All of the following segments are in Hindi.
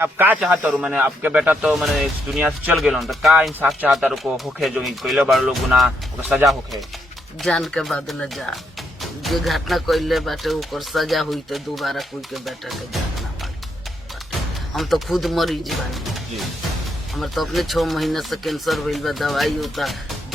आप का चाहता रू मैंने आपके बेटा तो मैंने इस दुनिया से चल गए तो का इंसाफ चाहता रू को होखे जो कोई बड़ लोग गुना सजा होखे जान के बदले जा जो घटना कोइले बाटे ओकर सजा हुई तो दोबारा कोई के बेटा के जान ना बाटे। हम तो खुद मरीज बानी, हमारे तो अपने 6 महीने से कैंसर भइल बा, दवाई होता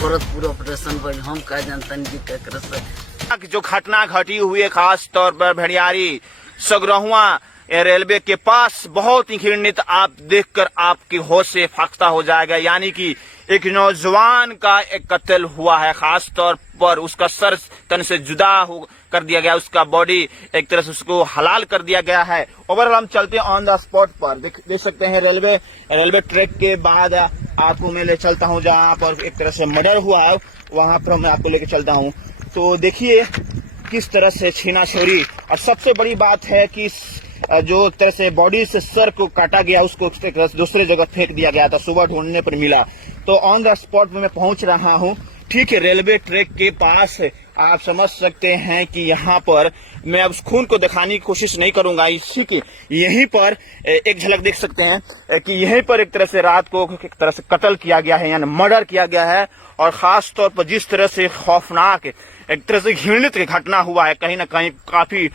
भरतपुर ऑपरेशन भइल, हम का जानता नहीं केकरा से। जो घटना घटी हुई है खास तौर पर भेड़ियारी सगरहुआ रेलवे के पास बहुत ही घृणित आप देखकर आपकी होश से फाख्ता हो जाएगा। यानी कि एक नौजवान का एक कत्ल हुआ है, खास तौर पर उसका सर तन से जुदा कर दिया गया, उसका बॉडी एक तरह से उसको हलाल कर दिया गया है। ओवरऑल हम चलते हैं ऑन द स्पॉट पर, देख सकते हैं रेलवे ट्रैक के बाद आपको मैं ले चलता हूं जहां पर एक तरह से मर्डर हुआ है, वहां पर मैं आपको लेके चलता हूं। तो देखिए किस तरह से छीना छोरी, और सबसे बड़ी बात है कि जो तरह से बॉडी से सर को काटा गया उसको दूसरे जगह फेंक दिया गया था, सुबह ढूंढने पर मिला। तो ऑन द स्पॉट में मैं पहुंच रहा हूं, ठीक है, रेलवे ट्रैक के पास। आप समझ सकते हैं कि यहाँ पर मैं अब उस खून को दिखाने की कोशिश नहीं करूंगा, इसी की यहीं पर एक झलक देख सकते हैं कि यहीं पर एक तरह से रात को एक तरह से कत्ल किया गया है, यानी मर्डर किया गया है। और खास तौर पर जिस तरह से खौफनाक एक तरह से घृणित घटना हुआ है, कहीं ना कहीं काफी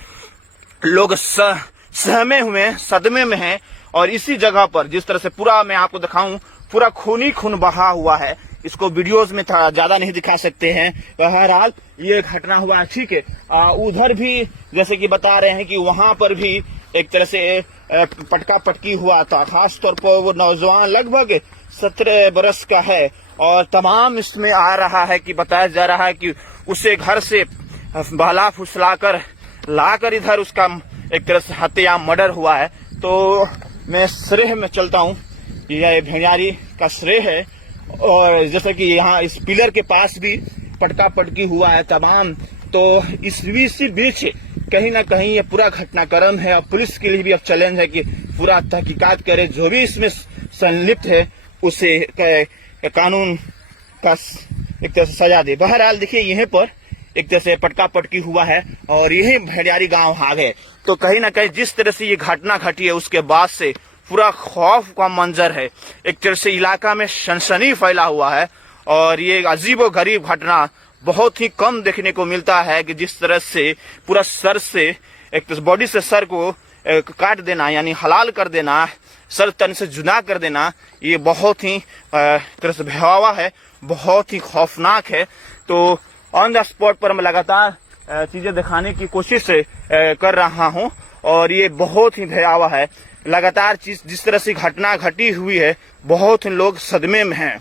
लोग सहमे हुए सदमे में हैं। और इसी जगह पर जिस तरह से पूरा मैं आपको दिखाऊं, पूरा खून बहा हुआ है, इसको वीडियोस में ज्यादा नहीं दिखा सकते हैं। बहरहाल ये घटना हुआ, ठीक है। उधर भी जैसे कि बता रहे हैं कि वहां पर भी एक तरह से पटका पटकी हुआ था, खास तौर पर वो नौजवान लगभग 17 बरस का है। और तमाम इसमें आ रहा है कि बताया जा रहा है कि उसे घर से बहला फुसलाकर लाकर इधर उसका एक तरह से हत्या मर्डर हुआ है। तो मैं श्रेय में चलता हूँ, यह भेड़ियारी का श्रेय है। और जैसा कि यहाँ इस पिलर के पास भी पटका पटकी हुआ है तमाम, तो इसी बीच कहीं ना कहीं ये पूरा घटनाक्रम है। और पुलिस के लिए भी अब चैलेंज है कि पूरा तहकीकात करे, जो भी इसमें संलिप्त है उसे कानून का एक तरह से सजा दे। बहरहाल देखिए यहीं पर एक तरह से पटका पटकी हुआ है और यही भेड़ियारी गांव आ गए। तो कहीं ना कहीं जिस तरह से ये घटना घटी है उसके बाद से पूरा खौफ का मंजर है, एक तरह से इलाका में सनसनी फैला हुआ है। और ये अजीबो गरीब घटना बहुत ही कम देखने को मिलता है कि जिस तरह से पूरा सर से एक तरह बॉडी से सर को काट देना, यानी हलाल कर देना, सर तन से जुदा कर देना, ये बहुत ही तरह से भयावह है, बहुत ही खौफनाक है। तो ऑन द स्पॉट पर मैं लगातार चीजें दिखाने की कोशिश कर रहा हूं और ये बहुत ही भयावह है। लगातार जिस तरह से घटना घटी हुई है, बहुत लोग सदमे में हैं।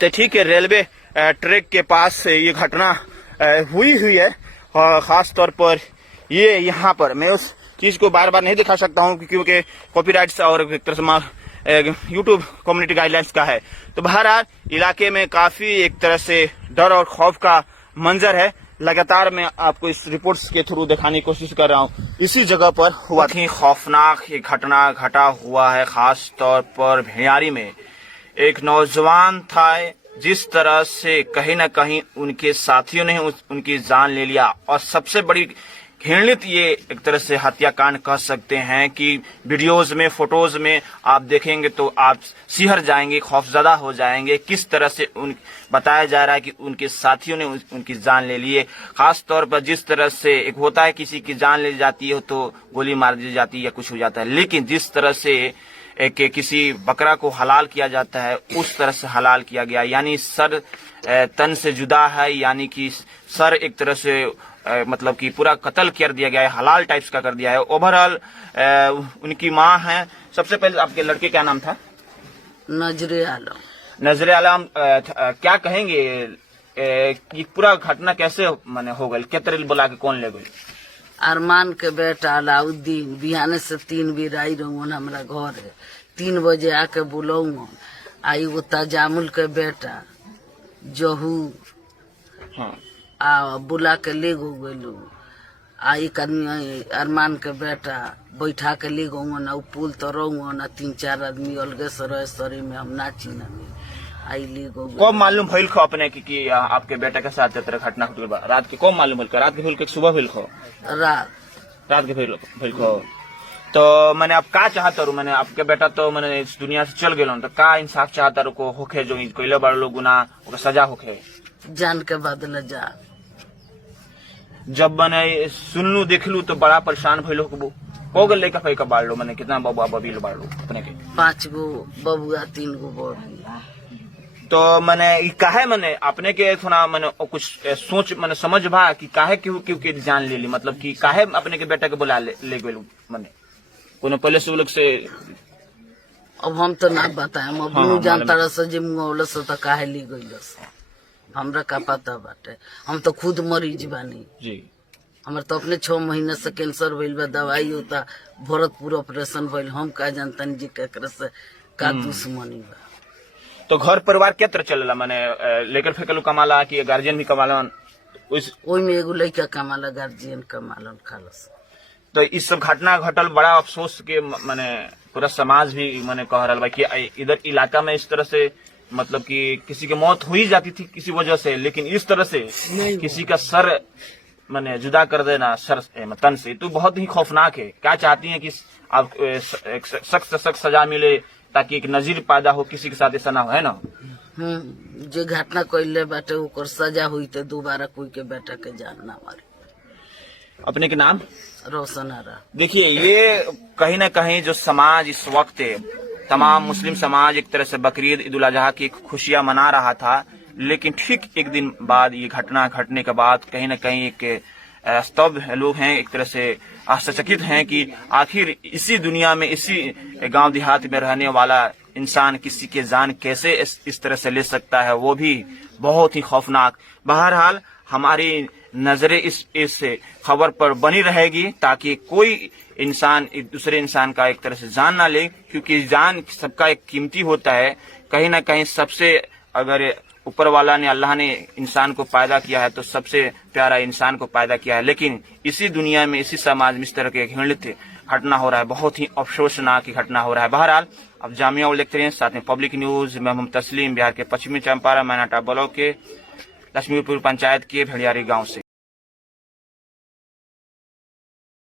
तो ठीक है, रेलवे ट्रैक के पास से ये घटना हुई है और खास तौर पर ये यहाँ पर मैं उस चीज को बार बार नहीं दिखा सकता हूँ क्योंकि कॉपीराइट्स और एक तरह से यूट्यूब कम्युनिटी गाइडलाइंस का है। तो बहरहाल इलाके में काफी एक तरह से डर और खौफ का मंजर है। लगातार मैं आपको इस रिपोर्ट्स के थ्रू दिखाने की कोशिश कर रहा हूँ। इसी जगह पर हुआ ही खौफनाक ये घटना घटा हुआ है, खास तौर पर भेड़ियारी में एक नौजवान था, जिस तरह से कहीं ना कहीं उनके साथियों ने उनकी जान ले लिया। और सबसे बड़ी घृणित ये एक तरह से हत्याकांड कह सकते हैं कि वीडियोज में फोटोज में आप देखेंगे तो आप सिहर जाएंगे, खौफजदा हो जाएंगे। किस तरह से बताया जा रहा है कि उनके साथियों ने उनकी जान ले ली है। खास तौर पर जिस तरह से एक होता है किसी की जान ले जाती है तो गोली मार दी जाती है या कुछ हो जाता है, लेकिन जिस तरह से कि किसी बकरा को हलाल किया जाता है उस तरह से हलाल किया गया, यानी सर तन से जुदा है, यानी कि सर एक तरह से मतलब कि पूरा कत्ल कर दिया गया है, हलाल टाइप्स का कर दिया है। ओवरऑल उनकी माँ है। सबसे पहले आपके लड़के क्या नाम था? नजरे आलम। नजरे आलम, क्या कहेंगे कि पूरा घटना कैसे माने हो गई? क्या तरह बुला के कौन ले गई? अरमान के बेटा अलाउद्दीन बिहाने से 3 बेर आई रहून हमारा घर है, 3 बजे आके बुलाऊ आई। वो तजामुल के बेटा जहू हाँ। बुला के ले गलू आ एक आदमी अरमान के बेटा बैठा के ले गऊ ना, पुल तो रहू ना, 3-4 आदमी अलगे से रहे सरी में, हम ना चिन्ह आई ले गऊ। कब मालूम भइल खो अपने की आपके बेटा के साथ तरह घटना घटल बा? रात के कब मालूम भइल? रात के भइल के सुबह भइल खो? रात के भइल खो। तो मैंने अब का चाहता रू मैंने आपके बेटा तो मैंने इस दुनिया से चल गए तो का इंसाफ चाहता रू को होखे जो कोई बड़ लोग गुना ओकर सजा होखे जान के बदले जा। जब मैंने सुनलू देखलू तो बड़ा परेशान भइल हो को गल लेकर फैका बाढ़ लो मैंने कितना बबुआ बबी लो बाढ़ लो अपने के 5 गो बबुआ 3 गो बबी। तो मैंने काहे मैंने अपने के थोड़ा मैंने कुछ सोच मैंने समझ भा कि काहे क्यों क्यों के जान ले ली मतलब कि काहे अपने के बेटा के बुला ले गेलू मैंने कोनो पहले से वो लोग से अब हम तो ना बताए हम हाँ, अपनी जानता रस जे मुंगौल से तो काहे ली गइलस हमरा का पता बाटे। हम तो खुद मरीज बानी जी हमर तो अपने 6 महीने से कैंसर भइल बा दवाई होता भरतपुर ऑपरेशन भइल हम का जानतन जी केकरा से का दुश्मनी बा। तो घर परिवार के तरह चलेला मैंने लेकर फेंकलू कमाला कि गार्जियन भी कमालन ओई में एगो लड़का कमाला गार्जियन कमालन खालस। तो इस सब घटना घटल बड़ा अफसोस के मैंने पूरा समाज भी मैंने कह रहा बा कि इधर इलाका में इस तरह से मतलब कि किसी की मौत हो ही जाती थी किसी वजह से लेकिन इस तरह से किसी का सर मैंने जुदा कर देना सर तन से तो बहुत ही खौफनाक है। क्या चाहती हैं कि आप सख्त से सख्त सजा मिले ताकि एक नजीर पैदा हो किसी के साथ ऐसा ना हो है ना। जे घटना कइले बाटे ओकर सजा हुई तो दोबारा कोई के बेटा के जान ना मारे। अपने के नाम रोशन आरा। देखिए ये कहीं ना कहीं जो समाज इस वक्त तमाम मुस्लिम समाज एक तरह से बकरीद ईद उल अजहा की खुशियां मना रहा था लेकिन ठीक एक दिन बाद ये घटना घटने के बाद कहीं ना कहीं एक स्तब्ध लोग हैं एक तरह से आश्चर्यचकित हैं कि आखिर इसी दुनिया में इसी गांव देहात में रहने वाला इंसान किसी के जान कैसे इस तरह से ले सकता है वो भी बहुत ही खौफनाक। बहरहाल हमारी नजरें इस खबर पर बनी रहेगी ताकि कोई इंसान एक दूसरे इंसान का एक तरह से जान ना ले क्योंकि जान सबका एक कीमती होता है। कहीं ना कहीं सबसे अगर ऊपर वाला ने अल्लाह ने इंसान को पैदा किया है तो सबसे प्यारा इंसान को पैदा किया है लेकिन इसी दुनिया में इसी समाज में इस तरह के घृणित घटना हो रहा है बहुत ही अफसोसनाक घटना हो रहा है। बहरहाल अब जामिया उल देखते हैं साथ में पब्लिक न्यूज में हम तस्लीम बिहार के पश्चिमी चंपारण मैनाटा ब्लॉक के लक्ष्मीपुर पंचायत के भेड़ियारी गाँव से।